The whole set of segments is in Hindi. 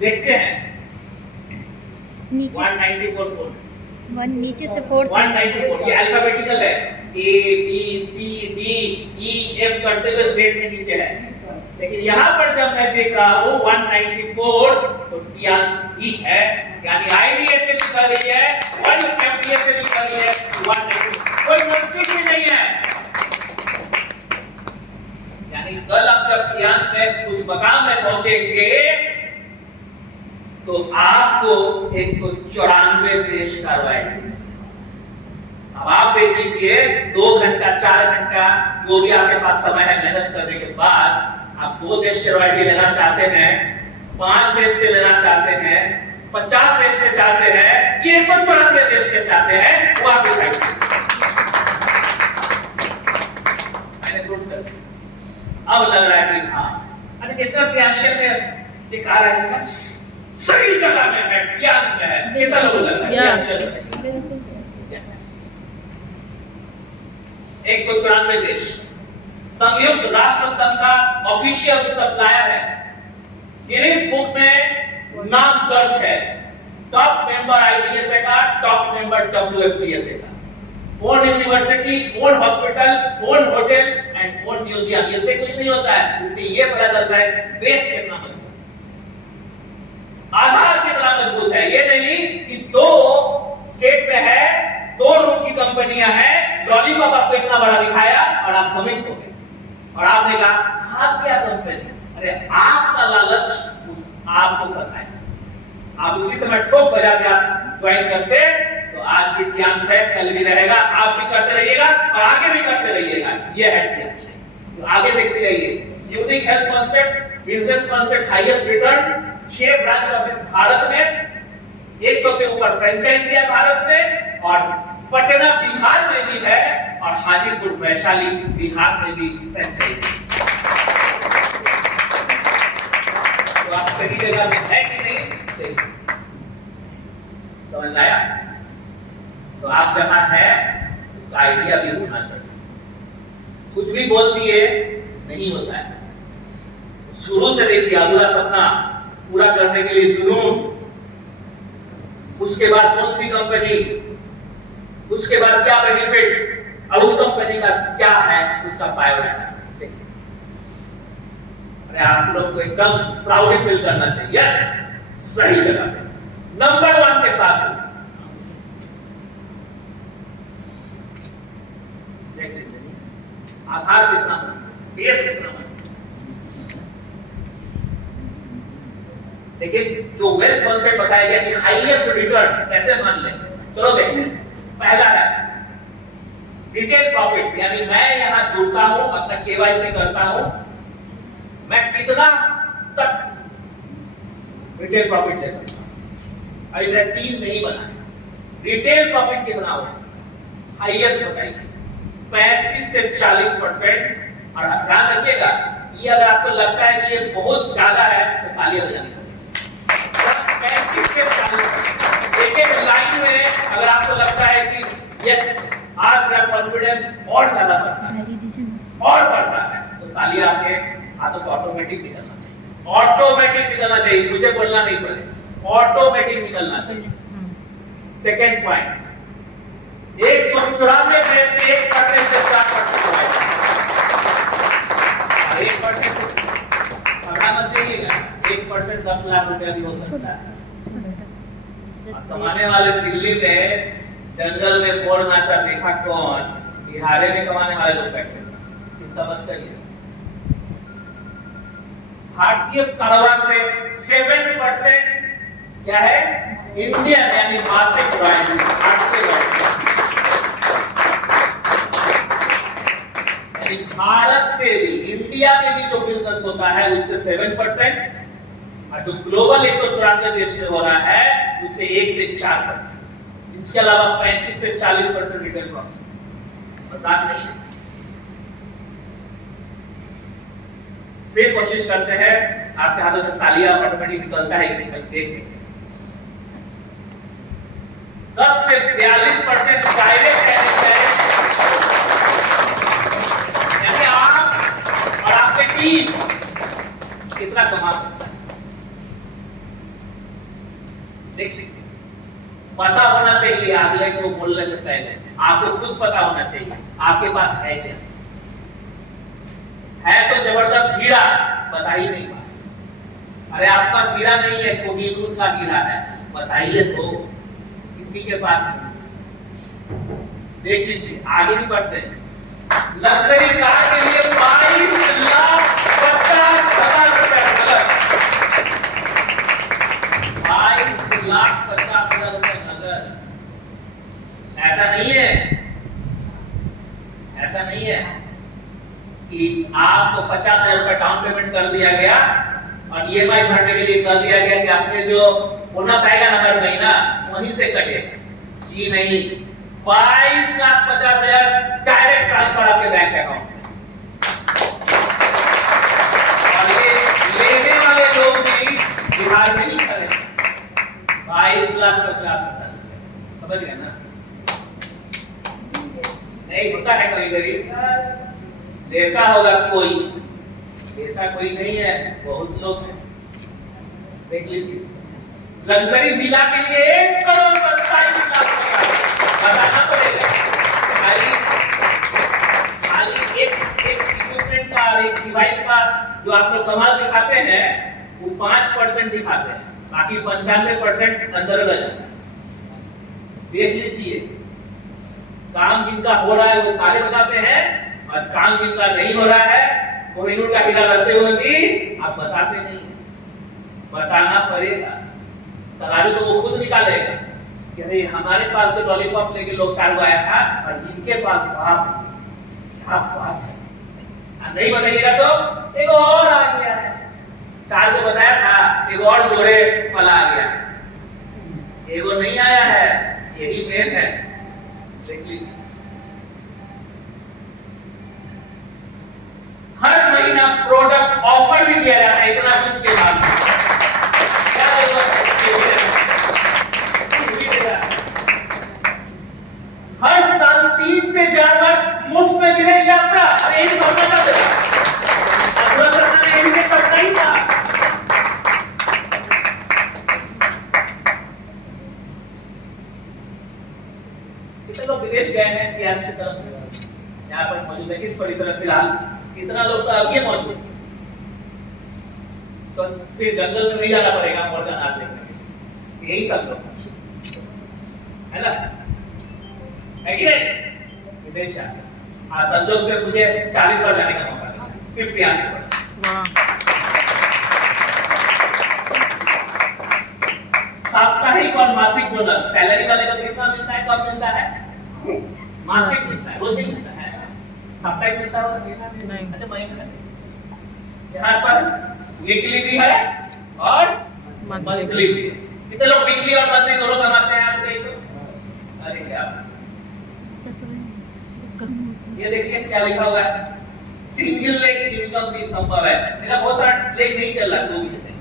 देखते हैं नीचे 194 कोड, वन नीचे से 4 194 ये अल्फाबेटिकल है, A B C D E F करते हुए जेड में नीचे है। लेकिन यहाँ पर जब मैं देख रहा हूँ 194 तो टियांस ई है, यानी आईडीएस से लिखा रही है और एफडीएस से लिखा रही है 194, कोई नजदीक भी नहीं है। यानी कल आप जब टियांस में उस मकाम में पहुंचेंगे तो आपको 194 देश का राइट। अब आप देख लीजिए 2 घंटा 4 घंटा जो भी आपके पास समय है मेहनत करने के बाद आप 2 देश से रॉयल्टी लेना चाहते हैं, 5 देश से लेना चाहते हैं, 50 देश से चाहते हैं कि 194 देश के चाहते हैं, वो आप डिसाइड कीजिए। मैंने प्रूफ कर दिया। अब लग रहा है कि हाँ अरे कितना टियांशियन में दिखा रहा है बस सही जगह में है, टियांस में है, कितना लोगों लग रहा है टियांशियन में। यस 194 देश संयुक्त राष्ट्र संघ का ऑफिशियल सप्लायर है। गिनीज बुक में नाम दर्ज है, टॉप मेंबर आईडीएसए का, टॉप मेंबर डब्ल्यूएफपीएसए का, own university, own hospital, own hotel and own museum. इससे कुछ नहीं होता है, इससे ये पता चलता है बेस कितना मजबूत, आधार कितना मजबूत है। ये नहीं कि 2 स्टेट में है, 2 रूम की कंपनियां हैं, लॉलीपॉप आपको इतना बड़ा दिखाया और आप भ्रमित हो गए और आपने कहा हाँ क्या कंपनी। अरे आपका लालच आपको फंसाया। आप उसी समय ठोक बजा के आप ज्वाइन करते तो आज भी टियांस है, कल भी रहेगा, आप भी करते रहिएगा और आगे भी करते रहिएगा। ये है टियांस। तो आगे देखते जाइए, unique health concept, business concept, highest return, 6 branch office Bharat में, 100 से ऊपर फ्रेंचाइजी है भारत में, और पटना बिहार में भी है और हाजीपुर वैशाली बिहार में भी फ्रेंचाइजी। तो आप सही जगह में है कि नहीं समझ आया? तो आप जहां है उसका आइडिया भी होना चाहिए। कुछ भी बोल दिए नहीं होता है, शुरू से देखिए अधूरा सपना पूरा करने के लिए जुनून, उसके बाद कौन सी कंपनी, उसके बाद क्या बेनिफिट और उस कंपनी का क्या है उसका बायोडाटा। देखिए अरे आप लोग को एकदम प्राउड फील करना चाहिए। यस सही जगह पे नंबर 1 के साथ देख लीजिए आधार कितना बेस कितना। लेकिन जो वेल्थ कॉन्सेप्ट बताया गया कि हाईएस्ट रिटर्न कैसे मान ले, चलो देखते हैं। पहला है रिटेल प्रॉफिट, यानी मैं यहां जुड़ता हूं, अपना केवाईसी करता हूं, मैं कितना तक रिटेल प्रॉफिट ले सकता हूं। अभी मेरा टीम नहीं बना है, रिटेल प्रॉफिट कितना हो सकता है हाईएस्ट बताइए, 35 से 40%। और ध्यान रखिएगा ये अगर आपको लगता है कि ये बहुत ज्यादा है तो तालियां बजानी। 35 से 40%। एक लाइन में अगर आपको लगता है कि यस आज मेरा कॉन्फिडेंस और ज्यादा बढ़ता है और बढ़ रहा है तो तालियां आपके हाथों से ऑटोमेटिक निकलना चाहिए, ऑटोमेटिक निकलना चाहिए, मुझे बोलना नहीं पड़े, ऑटोमेटिक निकलना चाहिए। सेकंड पॉइंट, 194 में से 1% से 4% 1% पढ़ना मत जाइएगा, 1% 10 लाख रुपया भी हो सकता है। कमाने वाले दिल्ली में जंगल में पोल नाचा देखा कौन, बिहार में कमाने वाले लोग बैठे, चिंता मत करिए। भारतीय कारोबार से 7% क्या है इंडियन, यानी मासिक रॉयल्टी भारतीय रॉयल्टी, यानी भारत से भी इंडिया में भी जो बिजनेस होता है उससे 7%, और जो ग्लोबल 194 देश से हो रहा है उससे 1 से 4%। इसके अलावा 35 से 40% रिटेल प्रॉफिट, मजाक नहीं है। फिर कोशिश करते हैं, आपके हाथों से तालियां ऑटोमेटिक निकलता है कि नहीं देख लेते। 10 से 42% डायरेक्ट यानी आप और आपकी टीम कितना कमा सकता है। देख लीजिए, पता होना चाहिए अगले को बोलने से पहले, आपको खुद पता होना चाहिए आपके पास है क्या। है तो जबरदस्त हीरा, बताइए नहीं बात। अरे आपके पास हीरा नहीं है, कोहिनूर का हीरा है, बताइए तो। किसी के पास नहीं। देख लीजिए, आगे भी बढ़ते हैं। लग्जरी कार के लिए 22,50,000 रुपए नगद, 22,50,000 रुपए नगद। ऐसा नहीं है, ऐसा नहीं है कि आपको 50,000 रुपए डाउन पेमेंट कर दिया गया और ईएमआई भरने के लिए कर दिया गया कि आपने जो बोनस आएगा ना हर महीना वहीं से कटेगा। जी नहीं, 22,50,000 डायरेक्ट ट्रांसफर आपके बैंक अकाउंट में। और ये लेने वाले लोग भी बिहार में नहीं खड़े, 22,50,000, समझ गए ना। नहीं होता है कभी कभी, देता होगा कोई, देता कोई नहीं है, बहुत लोग हैं। देख लीजिए, लग्जरी विला के लिए 1,27,00,000 बताना पड़ेगा। खाली एक इक्विपमेंट का और एक डिवाइस का जो आप लोग कमाल दिखाते हैं वो 5% दिखाते हैं, बाकी 95% अंदर लग जाता है। देख लीजिए, काम जिनका हो रहा है वो सारे बताते हैं और काम जिनका नहीं हो रहा है कोहिनूर का हीरा रहते हुए भी आप बताते नहीं। बताना पड़ेगा, तराजू तो वो खुद निकालेगा कि अरे हमारे पास तो लॉलीपॉप लेके लोग 4 आया था और इनके पास बाप क्या बात है। नहीं बताइएगा तो एक और आ गया है, 4 जो बताया था एक और जोड़े पला आ गया, एगो नहीं आया है, यही मेन है। देख लीजिए, हर महीना प्रोडक्ट ऑफर भी दिया जाता है इतना कुछ के बाद। क्या हर साल 3 से ज्यादा मुफ्त में विदेश यात्रा, अरे ये तो क्या था, अगला सरकार ने ये करना ही था। कितने लोग विदेश गए हैं कि आज की तरफ से यहाँ पर मौजूद है इस परिसर में फिलहाल इतना लोग तो अब ये मौजूद है, तो फिर जंगल में नहीं जाना पड़ेगा मुर्गा नाच देखने, यही सब लोग है ना, है कि नहीं। विदेश जाते आज संतोष से मुझे 40 बार जाने का मौका मिला, सिर्फ प्रयास से। साप्ताहिक और मासिक बोनस सैलरी वाले को कितना मिलता है, कब मिलता है? मासिक मिलता है, रोज नहीं मिलता है। साप्ताहिक मिलता होगा नहीं, अच्छा महीने। यहाँ पर वीकली भी है और मंथली भी है। कितने लोग वीकली और मंथली दोनों कमाते हैं आप कहीं तो? अरे क्या, ये देखिए क्या लिखा हुआ है, सिंगल लेग इनकम भी संभव है। मेरा बहुत सारा लेग नहीं चल रहा, 2 भी चलते हैं।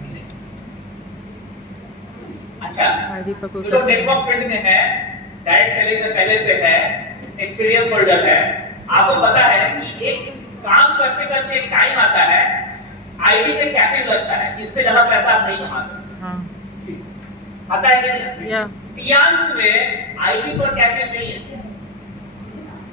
अच्छा, जो लोग नेटवर्क फील्ड में है, डायरेक्ट सेलिंग में पहले से है, एक्सपीरियंस होल्डर है, आपको पता है कि एक काम करते करते एक टाइम आता है आईडी पे कैपिंग लगता है, इससे ज्यादा पैसा आप नहीं कमा सकते। हाँ। आता है कि नहीं? टियांस में आईडी पर कैपिंग नहीं है।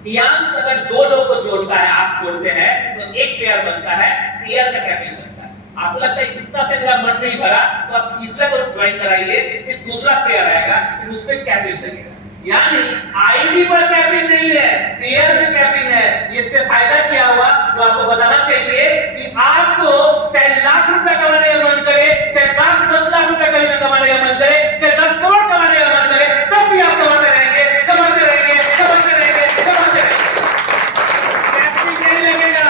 टियांस अगर 2 लोग को जोड़ता है, आप जोड़ते हैं तो एक पेयर बनता है, पेयर का कैपिंग बनता है। आपको लगता है इसका से मेरा मन नहीं भरा तो आप तीसरा को ज्वाइन कराइए, फिर दूसरा पेयर आएगा, फिर उस पे कैपिंग लगेगा। यानी आईडी पर कैपिंग नहीं है, पेयर में कैपिंग है। इससे फायदा क्या हुआ जो आपको बताना चाहिए कि आपको चाहे लाख रुपए कमाने का मन करे, चाहे 10 लाख रुपए कमाने का मन करे, चाहे 10 करोड़ कमाने का मन करे, तब भी आप कमाते रहेंगे, कमाते रहेंगे, कमाते रहेंगे, कमाते रहेंगे। कैपिंग नहीं लगेगा,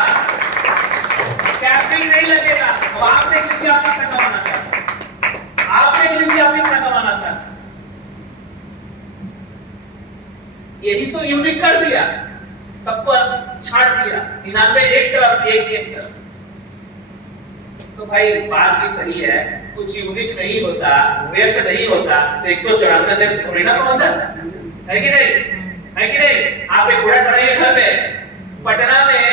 कैपिंग नहीं लगेगा। अब आप देख लीजिए आप कितना कमाना चाहते हैं, आप देख लीजिए आप कितना कमाना चाहते हैं। यही तो यूनिक कर दिया, सबको छाट दिया, 99 एक तरफ, एक तरफ। तो भाई बात भी सही है, कुछ यूनिक नहीं होता, वेस्ट नहीं होता तो 194 देश थोड़ी ना पहुंच जाता है कि नहीं? है कि नहीं? आप एक घोड़ा बनाइए घर में, पटना में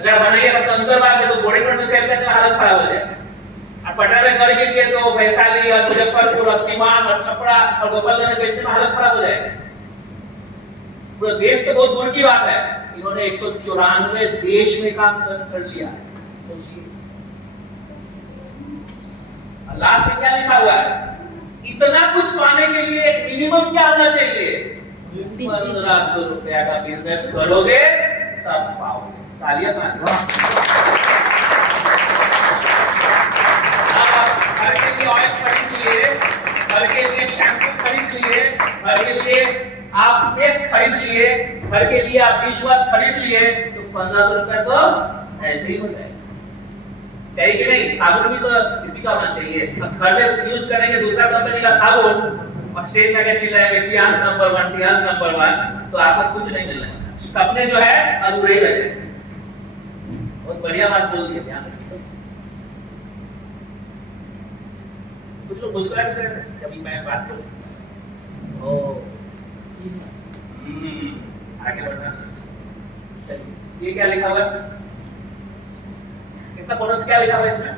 अगर बनाइए तो अंदर बाग में तो बॉडी में सेल करने का हालत खराब हो जाएगा। अब पटना में कर भी दिए तो वैशाली और मुजफ्फरपुर और सीवान और छपरा और गोपालगंज में बेचने में हालत खराब हो जाएगी। पूरा देश तो बहुत दूर की बात है, इन्होंने 194 देश में काम कर लिया। सोचिए लाभ में क्या लिखा हुआ है। इतना कुछ पाने के लिए एक मिनिमम क्या होना चाहिए? 1500 रुपया का बिजनेस करोगे सब पाओगे। तालियां घर के लिए ऑयल खरीद लिए, घर के लिए शैम्पू खरीद लिए, घर के लिए आप पेस्ट खरीद लिए, घर के लिए आप डिश वॉश खरीद लिए, तो 1500 रुपया तो ऐसे ही हो जाएगा। कहीं कि नहीं, साबुन भी तो किसी का होना चाहिए। अब घर में यूज करेंगे दूसरा कंपनी का साबुन और स्टेट लगे चिल्लाए पियांस नंबर 1 पियांस नंबर 1, तो आपको कुछ नहीं मिलना है। सपने जो है अधूरे ही रह जाएंगे। बहुत बढ़िया बात बोल दी, ध्यान रखिए। कुछ लोग मुस्कुरा भी रहे थे जब मैं बात करूं। ओ आगे बढ़ना। ये क्या लिखा हुआ है? कितना बोनस क्या लिखा हुआ है इसमें?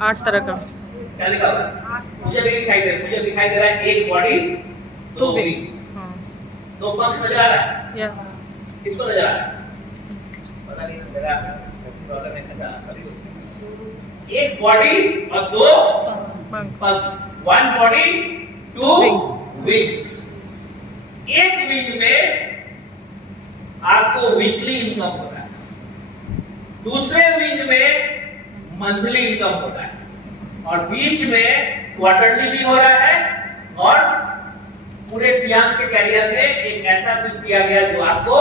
8 तरह का। क्या लिखा हुआ है? मुझे दिखाई दे रहा है एक बॉडी 2 विंग्स। हाँ 2 पंख नजर आ रहा है। या किसको नजर आ रहा है? पता नहीं नजर आ रहा है। प्रॉब्लम है नजर आ सभी को। एक बॉडी और 2 पंख। 1 बॉडी 2 Wings. विंग्स। एक विंग में आपको वीकली इनकम हो रहा है, दूसरे विंग में मंथली इनकम हो रहा है और बीच में क्वार्टरली भी हो रहा है। और पूरे पियांस के कैरियर में एक ऐसा कुछ दिया गया जो आपको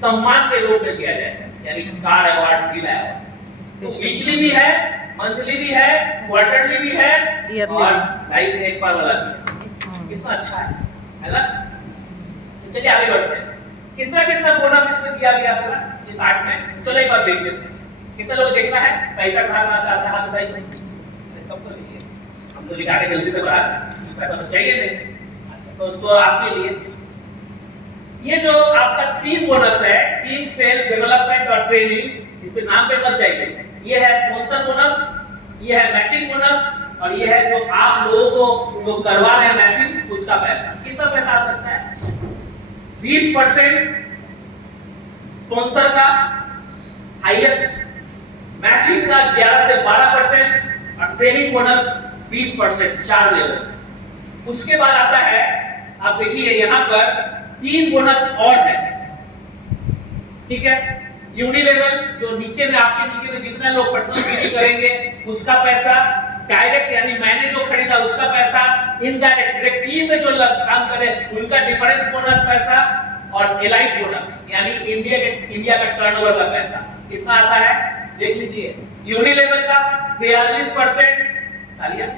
सम्मान के रूप में दिया जाएगा, यानी कार अवार्ड मिला है। तो वीकली भी है, मंथली भी है, क्वार्टरली भी है Yearly और भी। लाइफ में एक बार वाला भी है। कितना अच्छा है ना? तो चलिए आगे बढ़ते हैं। कितना बोनस इसमें दिया गया होगा इस 8 में? चलो एक बार देख लेते हैं। कितना लोग देखना है? पैसा कहाँ से आता है? हाथ बताइए। सबको चाहिए, हम तो लिखा के जल्दी से बढ़ा पैसा तो चाहिए नहीं। अच्छा तो आपके लिए ये जो आपका 3 बोनस है, टीम सेल डेवलपमेंट और ट्रेनिंग, इस पे नाम पे मत जाइए। ये है स्पॉन्सर बोनस, ये है मैचिंग बोनस और ये है जो आप लोगों को जो करवा रहे हैं मैचिंग उसका पैसा। कितना पैसा आ सकता है? 20% स्पॉन्सर का, हाईएस्ट मैचिंग का 11 से 12% और ट्रेनिंग बोनस 20%, 4 लेवल। उसके बाद आता है, आप देखिए यहाँ पर 3 बोनस और है, ठीक है। यूनिलेवल जो नीचे में आपके नीचे में जितने लोग पर्सनल बिलिंग करेंगे उसका पैसा, डायरेक्ट यानी मैंने जो खरीदा उसका पैसा, इनडायरेक्ट डायरेक्ट टीम में जो काम करे उनका डिफरेंस बोनस पैसा और एलाइट बोनस यानी इंडिया का टर्नओवर का पैसा। कितना आता है देख लीजिए। यूनिलेवल का 42%, तालियां।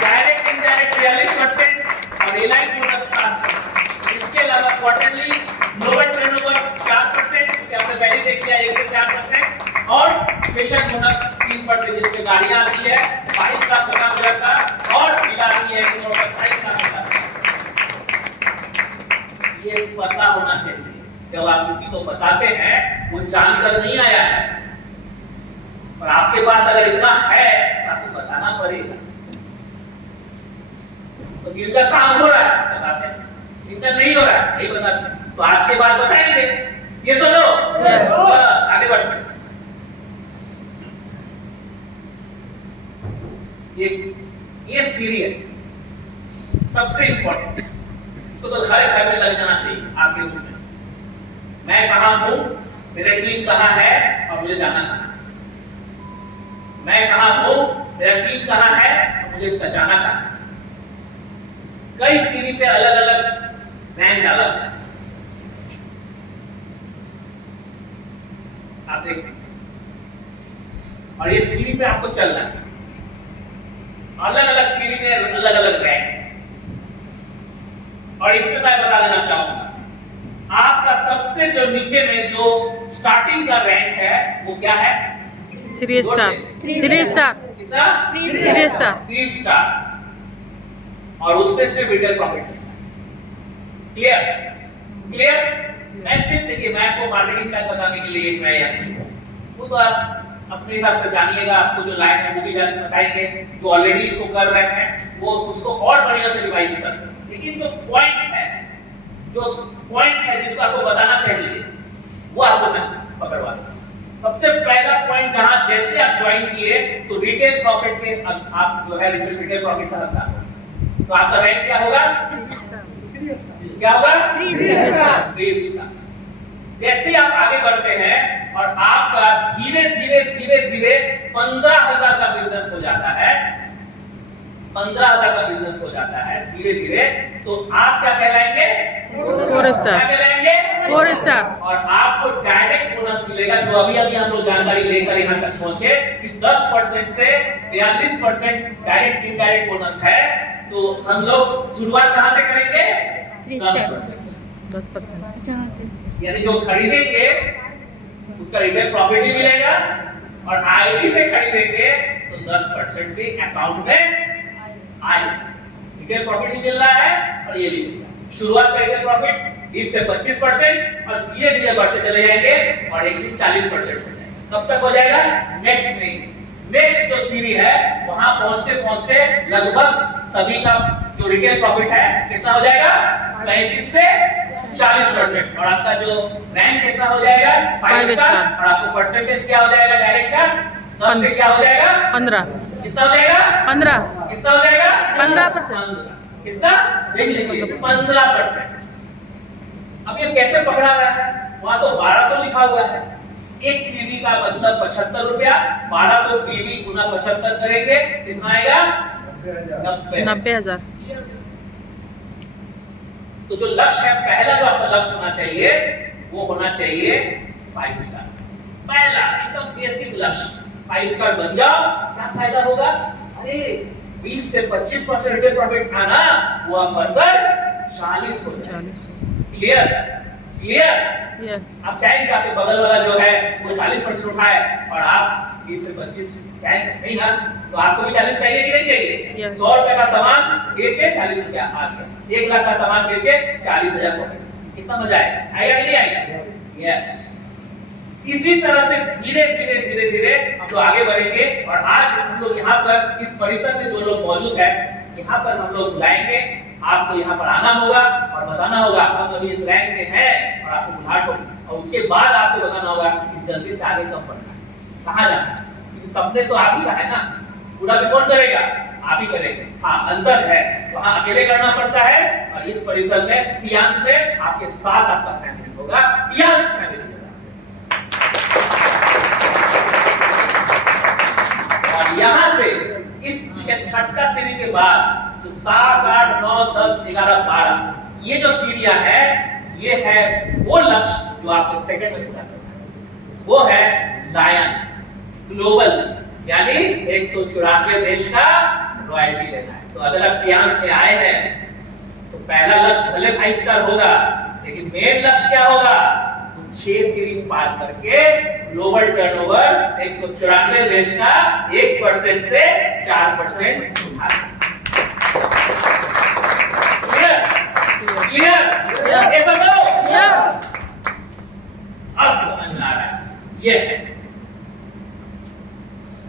डायरेक्ट इनडायरेक्ट 42% और एलाइट बोनस 7%। इसके अलावा क्वार्टरली ग्लोबल टर्नओवर 4%, क्योंकि आपने पहले देख लिया 1 से 4%, और स्पेशल बोनस 3% जिसमें गाड़ियां आती है 22,50,000 का और मिला आती है 128,000 का। ये पता होना चाहिए, जब आप किसी को बताते हैं वो जानकर नहीं आया है, और आपके पास अगर इतना है तो आपको बताना पड़ेगा। तो जिनका काम हो रहा है बताते हैं, जिनका नहीं हो रहा है नहीं बताते। तो आज के बाद बताएंगे, ये सुनो आगे बढ़ते हैं। ये सीढ़ी है सबसे इंपॉर्टेंट, इसको तो हर घर में लग जाना चाहिए आपके रूप में। मैं कहां हूं, मेरा टीम कहां है और मुझे जाना कहां है। मैं कहां हूं, मेरा टीम कहां है और मुझे जाना कहां है। कई सीढ़ी पे अलग अलग रैंक डाला है, आप देखते और ये सीढ़ी पे आपको चलना है। अलग अलग सीढ़ी पे अलग अलग रैंक, और इसमें मैं बता देना चाहूंगा आपका सबसे जो नीचे में जो स्टार्टिंग का रैंक है वो क्या है? 3 स्टार। 3 स्टार। कितना? 3 स्टार। 3 स्टार, और उसमें से रिटेल प्रॉफिट। क्लियर? मैं सिर्फ देखिए, मैं आपको मार्केटिंग प्लान बताने के लिए एक मैं यहाँ वो तो आप अपने हिसाब से जानिएगा, आपको जो लाइन है वो भी बताएंगे, जो ऑलरेडी इसको कर रहे हैं वो उसको और बढ़िया से रिवाइज कर दें। लेकिन जो पॉइंट है जिसको आपको बताना चाहिए वो आपको मैं पकड़वा दूंगा। सबसे पहला पॉइंट जहां जैसे आप ज्वाइन किए तो रिटेल प्रॉफिट पे आप जो है रिटेल प्रॉफिट का हकदार हो, तो आपका रैंक क्या होगा? क्या होगा? 3 स्टार। 3 स्टार। जैसे आप आगे बढ़ते हैं और आपका धीरे धीरे 15,000 का बिजनेस हो जाता है, 15,000 का बिजनेस हो जाता है धीरे धीरे, तो आप क्या कहलाएंगे? 4 स्टार। क्या कहलाएंगे? 4 स्टार। और आपको डायरेक्ट बोनस मिलेगा, जो अभी हम लोग जानकारी लेकर यहाँ तक पहुंचे कि 10% से 42% डायरेक्ट इनडायरेक्ट बोनस है। तो हम लोग शुरुआत कहां से करेंगे? 3 स्टार। 10%। अच्छा हाँ 3%। यानी जो खरीदेंगे उसका रिटेल प्रॉफिट भी मिलेगा, और आईडी से खरीदेंगे तो 10% भी अकाउंट में आएगा। रिटेल प्रॉफिट भी मिल रहा है और ये भी मिल रहा है। शुरुआत का रिटेल प्रॉफिट 20 से 25% और धीरे धीरे बढ़ते चले जाएंगे और एक दिन 40% हो जाएगा। कब तक हो जाएगा? नेक्स्ट में नेक्स्ट जो सीढ़ी है वहां पहुंचते लगभग सभी का जो रिटेल प्रॉफिट है कितना हो जाएगा? 35 से 40%। और आपका जो रैंक कितना हो जाएगा? 5 स्टार। और आपको परसेंटेज क्या हो जाएगा डायरेक्ट का? 10 से क्या हो जाएगा? 15। कितना हो जाएगा? 15। कितना हो जाएगा? 15%। कितना? देख लीजिए 15%। अब ये कैसे पकड़ा रहा है? वहां तो 1200 लिखा हुआ है। एक पीवी का मतलब 75 रुपया, 1200 पीवी गुना 75 करेंगे कितना आएगा? 90,000। तो जो लक्ष्य है, पहला जो आपका लक्ष्य होना चाहिए वो होना चाहिए 5 स्टार। पहला एकदम बेसिक लक्ष्य 5 स्टार बन जाओ। क्या फायदा होगा? अरे 20 से 25% रिटेल प्रॉफिट था ना, वो अब बढ़कर 40 हो जाए। 40। क्लियर? आप चाहेंगे आपके बगल वाला जो है वो 40% उठाए और आप 20 से 25 चाहेंगे नहीं ना? तो आपको भी 40 चाहिए कि नहीं चाहिए? 100 रुपए का सामान बेचे 40 रुपया आ गया, 1 लाख का सामान बेचे 40,000 प्रॉफिट। कितना मजा आएगा? आएगा कि नहीं आएगा? यस। इसी तरह से धीरे धीरे हम लोग आगे बढ़ेंगे। और आज हम लोग यहाँ पर इस परिसर में जो लोग मौजूद है यहाँ पर हम लोग बुलाएंगे, आपको यहाँ पर आना होगा और बताना होगा आप अभी इस रैंक में हैं और आपको बुलाहट होगी, और उसके बाद आपको बताना होगा कि जल्दी से आगे कब बढ़ना है, कहाँ जाना है। क्योंकि सपने तो आप ही का है ना, पूरा भी कौन करेगा? आप ही करेंगे। हाँ अंतर है, वहाँ अकेले करना पड़ता है और इस परिसर में टियांस में आपके साथ आपका फैमिली होगा, टियांस फैमिली होगा। और यहाँ से इस छठा सीढ़ी के बाद तो 7, 8, 9, 10, 11, 12 ये जो सीढ़ियां है ये है वो लक्ष्य जो आपको सेकंड में पूरा करना है। वो है लायन ग्लोबल, यानी 194 देश का रॉयल्टी लेना है। तो अगर आप टियांस में आए हैं तो पहला लक्ष्य भले 5 स्टार होगा, लेकिन मेन लक्ष्य क्या होगा? 6 सीढ़ी पार करके ग्लोबल टर्नओवर 194 देश का 1% से 4% सुधार। क्लियर? ये समझो? अब समझ में आ रहा है। ये है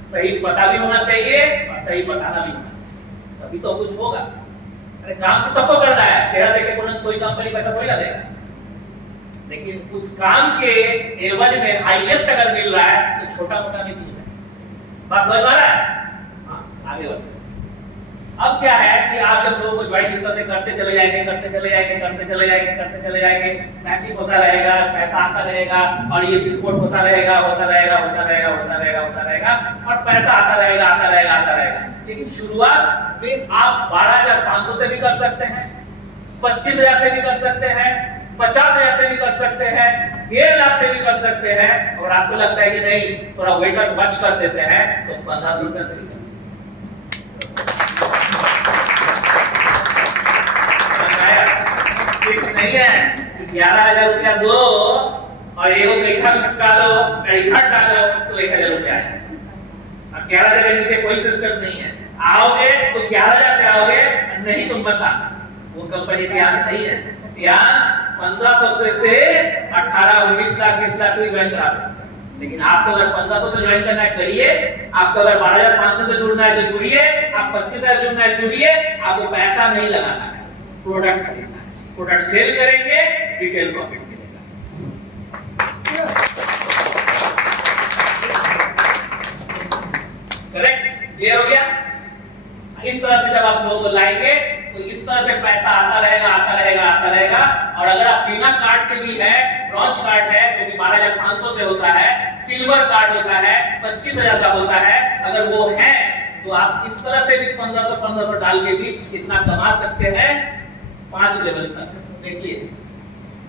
सही पता भी होना चाहिए और सही बताना भी होना चाहिए, तभी तो कुछ होगा। अरे काम तो सबको करना है, चेहरा देख के कोई कंपनी पैसा थोड़ी ना देगा, लेकिन उस काम के एवज में हाईएस्ट अगर मिल रहा है तो छोटा मोटा भी मिल रहा है। बात समझ में आ रहा है? हाँ, आगे बढ़ते। अब क्या है कि आप जब लोगों को ज्वाइन इस तरह से करते चले जाएंगे, मैसेज होता रहेगा, पैसा आता रहेगा और ये विस्फोट होता रहेगा और पैसा आता रहेगा। लेकिन शुरुआत में आप 12,500 से भी कर सकते हैं, 25,000 से भी कर सकते हैं, 50,000 से भी कर सकते हैं, 1.5 लाख से भी कर सकते हैं। और आपको लगता है कि नहीं थोड़ा वेटर बच कर देते हैं तो 15 रुपए से भी कर सकते हैं। फिक्स नहीं है कि 11,000 रुपया दो और एगो इधर डालो तो 1,000 रुपया आएगा। अब 11,000 के नीचे कोई सिस्टम नहीं है। आओगे तो 11,000 से आओगे, नहीं तो मत आना। वो कंपनी टियांस नहीं है। टियांस 1500 से 18, 19 लाख 20 लाख से ज्वाइन करा सकते हैं। लेकिन आपको अगर 1500 से ज्वाइन करना है करिए, आपको अगर 12500 से जुड़ना है तो जुड़िए, आप 25000 जुड़ना है जुड़िए, आपको पैसा नहीं लगाना है, प्रोडक्ट खरीदना है, प्रोडक्ट सेल करेंगे, रिटेल प्रॉफिट मिलेगा। करेक्ट? क्लियर हो गया? इस तरह से जब आप लोगों को लाएंगे तो इस तरह से पैसा आता रहेगा, आता रहेगा, आता रहेगा। और अगर आप बिना कार्ड के भी है, ब्रॉन्ज कार्ड है जो कि 12500 से होता है, सिल्वर कार्ड होता है 25000 का होता है, अगर वो है तो आप इस तरह से भी 1500 डाल के भी इतना कमा सकते हैं 5 लेवल तक। देखिए,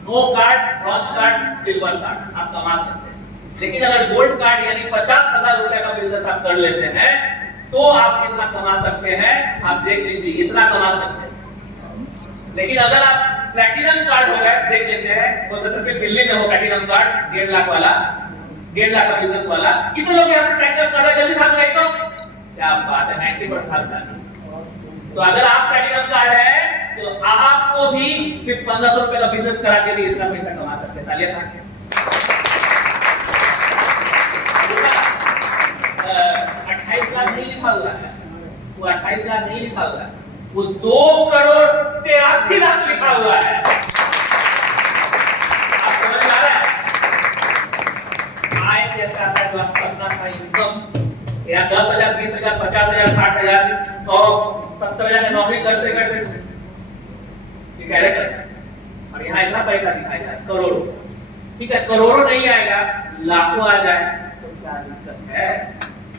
no card, bronze card, silver card आप कमा सकते हैं। लेकिन अगर गोल्ड कार्ड यानी 50,000 रुपए का बिजनेस आप कर लेते हैं तो आप कितना कमा सकते हैं, आप देख लीजिए, इतना कमा सकते हैं। लेकिन अगर आप प्लैटिनम कार्ड हो गए, देख लेते हैं, हो सकता है सिर्फ दिल्ली में हो प्लैटिनम कार्ड 1.5 लाख वाला, 1.5 लाख का बिजनेस वाला। कितने लोग यहाँ पे प्लैटिनम कार्ड है? जल्दी साथ में, क्या बात है, 90% का। तो अगर आप प्लैटिनम कार्ड है तो आपको भी सिर्फ 1500 रुपए का बिजनेस करा के भी इतना पैसा कमा सकते हैं। तालियां तालियां। 28 लाख नहीं लिखा हुआ है, वो 28 लाख नहीं लिखा हुआ है, वो 2,83,00,000 लिखा हुआ है। आप समझ में आ रहा है? आय कैसा आता है जो आप करना था, इनकम या 10,000, 20,000, 50,000, 60,000, 100, 70,000 में नौकरी करते करते ये कैसे करते हैं? और यहाँ इतना पैसा दिखाया जाए, करोड़ों। ठीक है, करोड़ों नहीं आएगा, लाखों आ जाए तो क्या दिक्कत है?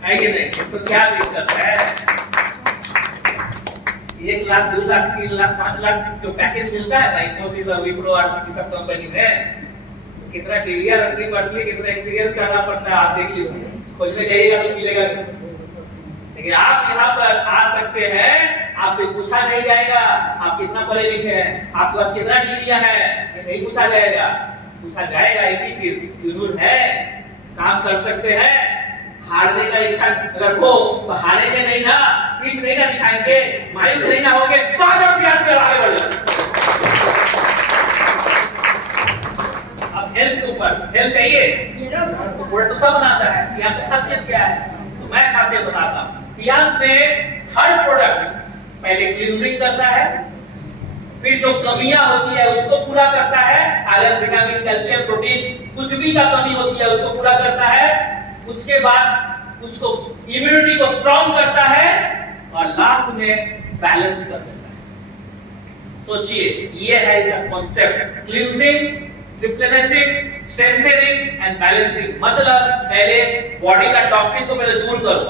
है कि नहीं? तो क्या दिक्कत है? 1 लाख, 2 लाख, 3 लाख, 5 लाख जो पैकेज मिलता है ना इन्फोसिस और विप्रो और ये सब कंपनी में, तो कितना डिग्रियां रखनी पड़ती है, कितना एक्सपीरियंस करना पड़ता है, आप देख लीजिए। खोजने जाइएगा तो मिलेगा। लेकिन आप यहाँ पर आ सकते हैं, आपसे पूछा नहीं जाएगा आप कितना पढ़े लिखे हैं, आपके पास कितना डिग्रियां हैं, ये नहीं पूछा जाएगा। पूछा जाएगा एक ही चीज, जुनून है, काम कर सकते हैं, हारने का इच्छा अगर हो तो हारेंगे नहीं ना, पीठ नहीं ना दिखाएंगे, मायूस नहीं ना होंगे, तो आगे बढ़ जाओ। अब हेल्थ के ऊपर, हेल्थ चाहिए तो प्रोडक्ट सब बनाता है, यहाँ पे खासियत क्या है तो मैं खासियत बताता हूँ। पियास में हर प्रोडक्ट पहले क्लींजिंग करता है, फिर जो कमियां होती है उसको पूरा करता है, आयरन, विटामिन, कैल्शियम, प्रोटीन, कुछ भी का कमी होती है उसको पूरा करता है, उसके बाद उसको इम्यूनिटी को स्ट्रॉन्ग करता है और लास्ट में बैलेंस कर देता है। सोचिए, ये है इसका concept, cleansing, replenishing, strengthening and balancing. मतलब पहले बॉडी का टॉक्सिन को पहले दूर करो,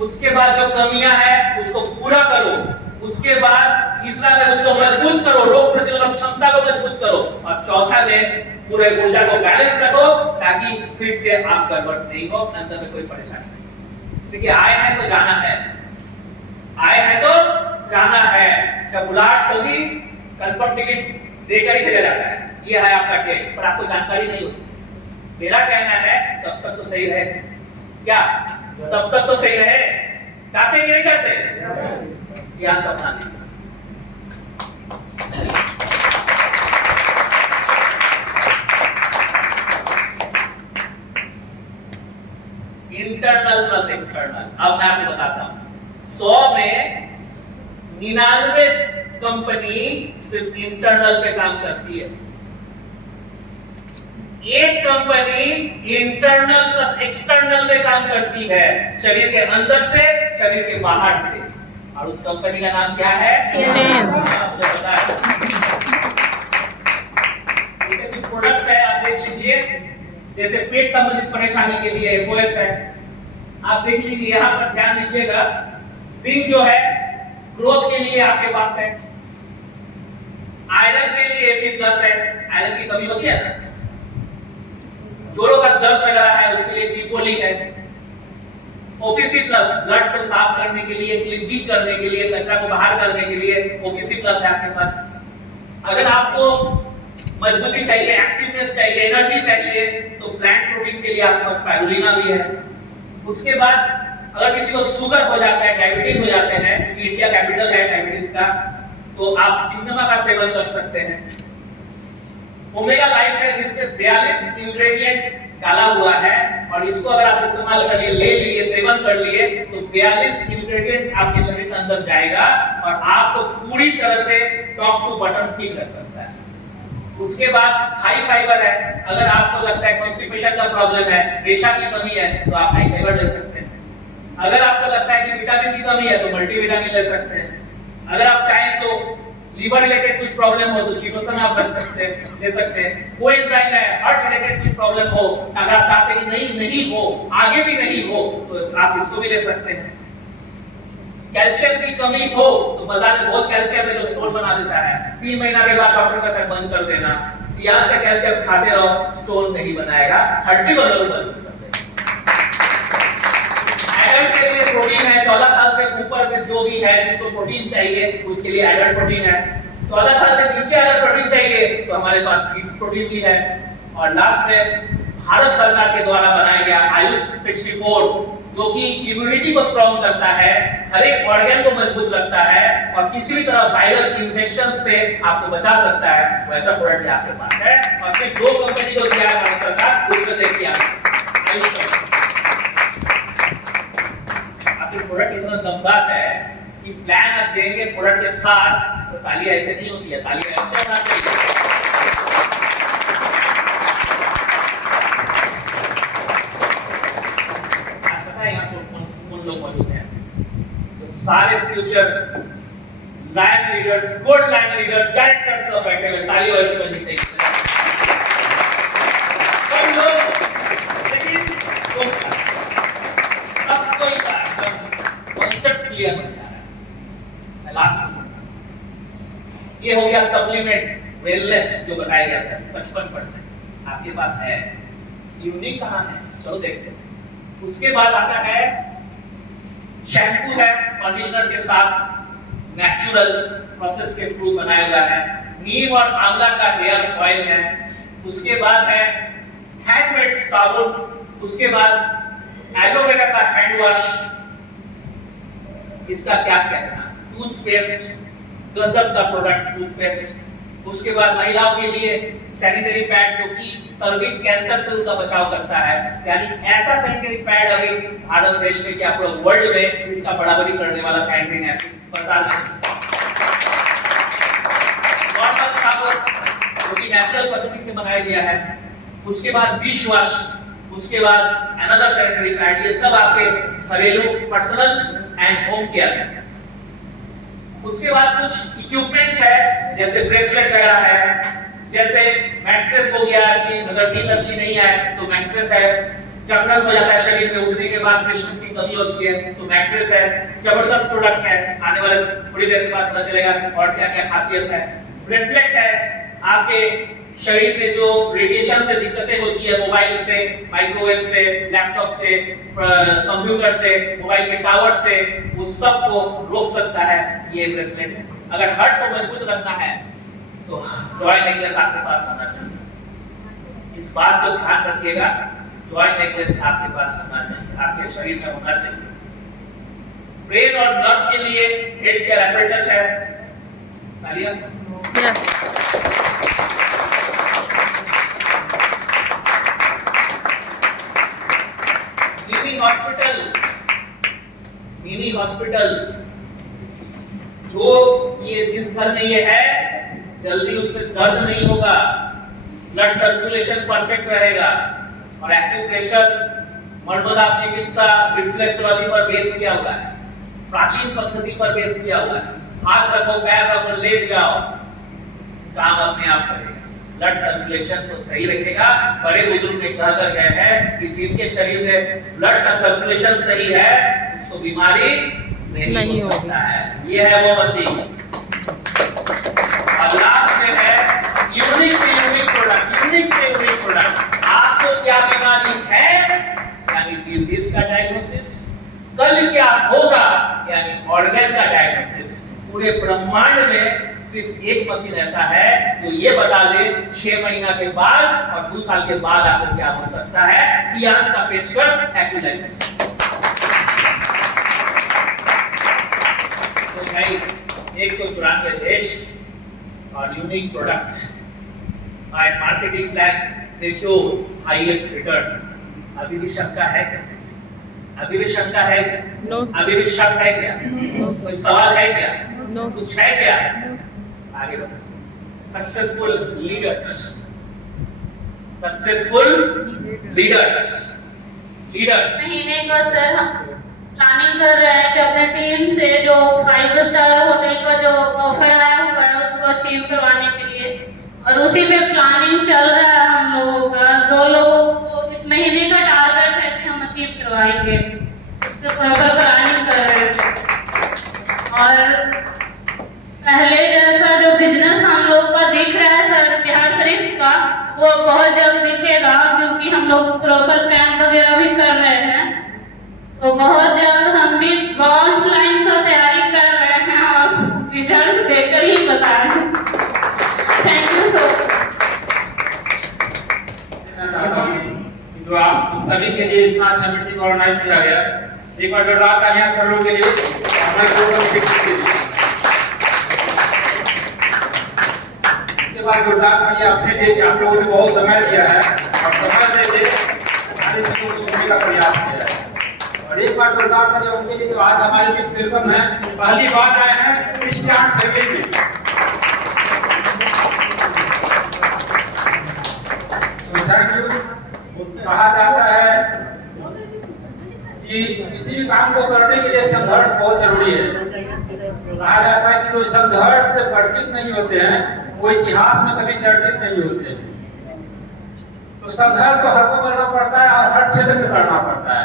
उसके बाद जो कमियां हैं उसको पूरा करो, उसके बाद तीसरा में उसको मजबूत करो, रोग प्रतिरोधक क्षमता को मजबूत करो, और चौथा में पूरे ऊर्जा को बैलेंस रखो ताकि फिर से आप गड़बड़ नहीं हो, अंदर में कोई परेशानी नहीं। देखिए, आए हैं तो जाना है, आए हैं तो जाना है। जब बुलाहट होगी कंफर्म टिकट देकर ही भेजा जाता है, ये है आपका टिकट, पर आपको जानकारी नहीं होती। मेरा कहना है तब तक तो सही रहे, क्या तब तक तो सही रहे, चाहते कि नहीं चाहते? ध्यान से अपना लीजिए। इंटरनल प्लस एक्सटर्नल, अब मैं आपको बताता हूं। 100 में 99 कंपनी सिर्फ इंटरनल पे काम करती है, एक कंपनी इंटरनल प्लस एक्सटर्नल पे काम करती है, शरीर के अंदर से, शरीर के बाहर से, और उस कंपनी का नाम क्या है? कुछ प्रोडक्ट्स है, आप देख लीजिए, जैसे पेट संबंधित परेशानी के लिए एफओएस है, आप देख लीजिए, यहाँ पर ध्यान दीजिएगा। जिंक जो है ग्रोथ के लिए आपके पास है, आयरन के लिए Fe+ है, आयरन की कमी होती है ना, जोड़ों का दर्द वगैरह है उसके लिए डीपोलिक है, OPC+ ब्लड को साफ करने के लिए, क्लींजिंग करने के लिए, कचरा को बाहर करने के लिए OPC+ है आपके पास। अगर आपको मजबूती चाहिए, एक्टिवनेस चाहिए, एनर्जी चाहिए, तो प्लांट प्रोटीन के लिए आपके पास स्पाइरुलिना भी है। उसके बाद अगर किसी को शुगर हो जाता है, डायबिटीज हो जाते हैं, क्योंकि इंडिया कैपिटल है डायबिटीज का, तो आप चिंगमा का सेवन कर सकते हैं। ओमेगा लाइफ है जिसके 42 इंग्रेडिएंट डाला हुआ है और इसको अगर आप इस्तेमाल कर लिए, ले लिए, सेवन कर लिए तो 42 इंग्रेडिएंट आपके शरीर के अंदर जाएगा और आपको पूरी तरह से टॉप टू बॉटम ठीक रख सकता है। उसके बाद हाई फाइबर है, अगर आपको लगता है कॉन्स्टिपेशन का प्रॉब्लम है, रेशा की कमी है तो आप हाई फाइबर ले सकते हैं। अगर आपको लगता है कि विटामिन की कमी है तो मल्टीविटामिन ले सकते हैं। अगर आप चाहें तो लीवर रिलेटेड कुछ प्रॉब्लम हो तो चिटोसन आप ले सकते हैं। कोई एंजाइम है, हार्ट रिलेटेड कुछ प्रॉब्लम हो, अगर आप चाहते हैं कि नहीं हो, आगे भी नहीं हो तो आप इसको भी ले सकते हैं। कैल्शियम की कमी हो तो बाजार में बहुत कैल्शियम है जो स्टोन बना देता है, 3 महीना के बाद डॉक्टर कहता है बंद कर देना। यहाँ से कैल्शियम खाते रहो, स्टोन नहीं बनाएगा, हड्डी बदल बंद कर देगा। एडल्ट के लिए प्रोटीन है, 14 साल से ऊपर के जो भी है जिनको प्रोटीन चाहिए उसके लिए एडल्ट प्रोटीन है। 14 साल से नीचे अगर प्रोटीन चाहिए तो हमारे पास किड्स प्रोटीन भी है। और लास्ट में भारत सरकार के द्वारा बनाया गया आयुष 64 जो कि इम्यूनिटी को स्ट्रॉन्ग करता है, हर एक ऑर्गन को मजबूत रखता है और किसी भी तरह वायरल इन्फेक्शन से आपको बचा सकता है, वैसा प्रोडक्ट आपके पास है। और सिर्फ 2 कंपनी को दिया है भारत सरकार, उसमें से किया आयुष का। आपके प्रोडक्ट इतना दमदार है कि प्लान आप देंगे प्रोडक्ट के साथ तो ताली ऐसे नहीं होती है, ताली ऐसे होना चाहिए। लोग मौजूद हैं तो सारे future line leaders, good line leaders, directors लोग बैठे हुए, ताली वैसे बजनी चाहिए। सब लोग लेकिन सबको इसका कॉन्सेप्ट क्लियर हो जा रहा है। लास्ट ये हो गया सप्लीमेंट वेलनेस जो बताया गया था 55% आपके पास है। यूनिक कहां है, चलो देखते हैं। उसके बाद आता है शैम्पू है, कंडीशनर के साथ नेचुरल प्रोसेस के थ्रू बनाया हुआ है। नीम और आंवला का हेयर ऑयल है। उसके बाद है हैंडमेड साबुन। उसके बाद एलोवेरा का हैंड वॉश। इसका क्या कहना, टूथपेस्ट, गजब का प्रोडक्ट टूथपेस्ट। उसके बाद महिलाओं के लिए सैनिटरी पैड जो कि सर्विक्स कैंसर से उनका बचाव करता है। यानी ऐसा सैनिटरी पैड अभी भारत देश में क्या पूरे वर्ल्ड में इसका बराबरी करने वाला सैनिटरी नैपकिन बाजार में नॉर्मल साबुन जो कि नेचुरल पद्धति से बनाया गया है। उसके बाद डिश वॉश, उसके बाद अनदर सैनिटरी पैड, ये सब आपके घरेलू पर्सनल एंड होम केयर है। उसके बाद कुछ इक्विपमेंट्स है जैसे ब्रेसलेट वगैरह है, जैसे मैट्रेस हो गया कि अगर नींद अच्छी नहीं है तो मैट्रेस है। जबरन हो जाता है शरीर में, उठने के बाद फ्रेशनेस की कमी होती है तो मैट्रेस है। जबरदस्त प्रोडक्ट है, आने वाले थोड़ी देर के बाद पता चलेगा और क्या क्या खासियत है। ब्रेसलेट है, आपके शरीर में जो रेडिएशन से दिक्कतें होती है, मोबाइल से, माइक्रोवेव से, लैपटॉप से, कंप्यूटर से, मोबाइल के टावर से, उस सब को रोक सकता है ये ब्रेसलेट। अगर हार्ट को मजबूत रखना है तो जॉय नेकलेस आपके पास होना चाहिए। इस बात को ध्यान रखिएगा, जॉय नेकलेस आपके पास होना चाहिए, आपके शरीर में होना चाहिए। ब्रेन और नर्व के लिए हेड केयर apparatus है। तालियां। मिनी हॉस्पिटल जो ये जिस घर में ये है जल्दी उसमें दर्द नहीं होगा, ब्लड सर्कुलेशन परफेक्ट रहेगा और एक्यूप्रेशर, मर्मदाप चिकित्सा, रिफ्लेक्सोलॉजी पर बेस किया हुआ है, प्राचीन पद्धति पर बेस किया हुआ है। हाथ रखो, पैर रखो, लेट जाओ, काम अपने आप करेगा। ब्लड सर्कुलेशन को सही रखेगा। बड़े बुजुर्ग ने कह कर गए हैं कि जिनके शरीर में ब्लड का सर्कुलेशन सही है उसको बीमारी नहीं हो सकता है। ये है वो मशीन। और लास्ट में है यूनिक प्रोडक्ट। आपको क्या बीमारी है यानी डिजीज का डायग्नोसिस, कल क्या होगा यानी ऑर्गन का डायग्नोसिस। पूरे ब्रह्मांड में सिर्फ एक मशीन ऐसा है जो ये बता दे 6 महीना के बाद और 2 साल के बाद आपको क्या हो सकता है। टियांस का पेशकश एक्विलाइट। तो भाई 194 देश और यूनिक प्रोडक्ट, मार्केटिंग प्लान देखियो, हाईएस्ट रिटर्न अभी भी शंका है क्या? अभी भी शंका है क्या? नो अभी भी शक है क्या? नो कोई सवाल है क्या? नो कुछ है क्या? आगे बढ़ो। Successful leaders, successful leaders, leaders महीने का सर हम प्लानिंग कर रहे हैं कि अपने टीम से जो 5 स्टार होटल का जो ऑफर आया हुआ है उसको अचीव करवाने के लिए, और उसी पे प्लानिंग चल रहा है हम लोगों का। 2 लोगों को इस महीने का टारगेट है कि हम अचीव करवाएंगे, उसके प्रॉपर प्लानिंग कर रहे हैं। और पहले जैसा जो बिजनेस हम लोग का दिख रहा है सर बिहार शरीफ का, वो बहुत जल्द दिखेगा, क्योंकि हम लोग प्रॉपर कैंप वगैरह भी कर रहे हैं। तो बहुत जल्द हम भी ब्रांच लाइन का तैयारी कर रहे हैं और रिजल्ट देकर ही बताएंगे। थैंक यू सो जो आप सभी के लिए इतना अच्छा मीटिंग ऑर्गेनाइज किया गया, एक बार जोरदार तालियां सब लोगों के लिए, हमारे प्रोग्राम के लिए। इसके बाद जोरदार तालियां अपने लिए कि आप लोगों ने बहुत समय दिया है और समय दे हमारे चीजों को सुनने का प्रयास किया है। और एक बार जोरदार तालियां उनके लिए जो आज हमारे बीच वेलकम है, पहली बार आए हैं क्रिश्चियन फैमिली में। Thank you. कहा जाता है कि किसी भी काम को करने के लिए संघर्ष बहुत जरूरी है। कहा जाता है कि जो संघर्ष से परिचित नहीं होते हैं वो इतिहास में कभी चर्चित नहीं होते हैं। तो संघर्ष तो हर को करना पड़ता है और हर क्षेत्र में करना पड़ता है।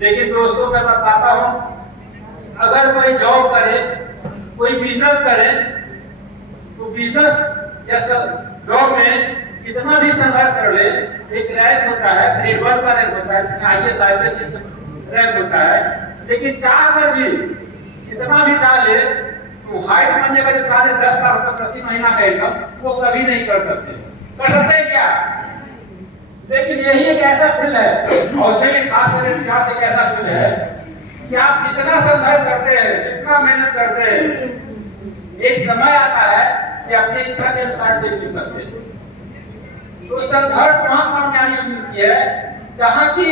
लेकिन दोस्तों मैं बताता हूँ, अगर कोई जॉब करे, कोई बिजनेस करे, तो बिजनेस या जॉब में कितना भी संघर्ष कर ले, एक रैंक होता है, ग्रेड 1 का रैंक होता है, जिसमें आईएएस आईपीएस रैंक होता है। लेकिन चाह कर भी कितना भी चाह ले तो हाइट बनने का जो कार्य 10 लाख रुपए प्रति महीना का इनकम, वो कभी नहीं कर सकते। कर सकते हैं क्या? लेकिन यही एक ऐसा फील्ड है, ऑस्ट्रेलिया खास करके बिहार एक ऐसा फील्ड है कि आप जितना संघर्ष करते हैं, जितना मेहनत करते हैं, एक समय आता है कि अपनी इच्छा के अनुसार से मिल सकते हैं। तो संघर्ष वहां कामयाबी मिलती है जहां की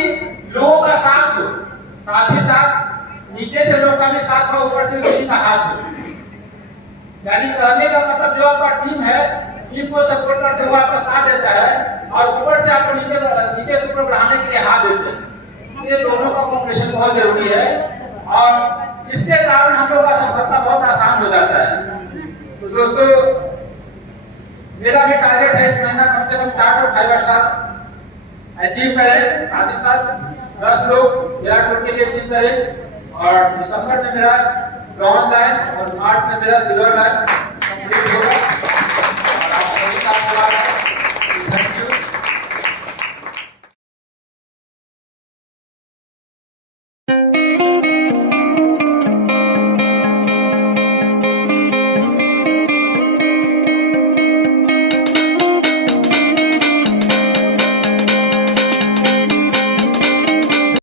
लोगों का साथ हो, साथ ही साथ नीचे से लोगों का भी साथ हो, ऊपर से किसी का हाथ हो। यानी कहने का मतलब जो आपका टीम है, टीम को सपोर्ट करते हुए आपका साथ देता है और ऊपर से आपको नीचे से ऊपर बढ़ाने के लिए हाथ देते हैं। ये दोनों का कॉम्बिनेशन बहुत जरूरी है और इसके कारण हम लोग का सफलता बहुत आसान हो जाता है। तो दोस्तों मेरा भी टारगेट है इस महीना कम से कम 4 और 5 स्टार अचीव करें, साथ ही साथ 10 लोग मेरा टूर के लिए अचीव करें और दिसंबर में मेरा ब्रॉन्ज लाइन और मार्च में मेरा सिल्वर लाइन कंप्लीट होगा।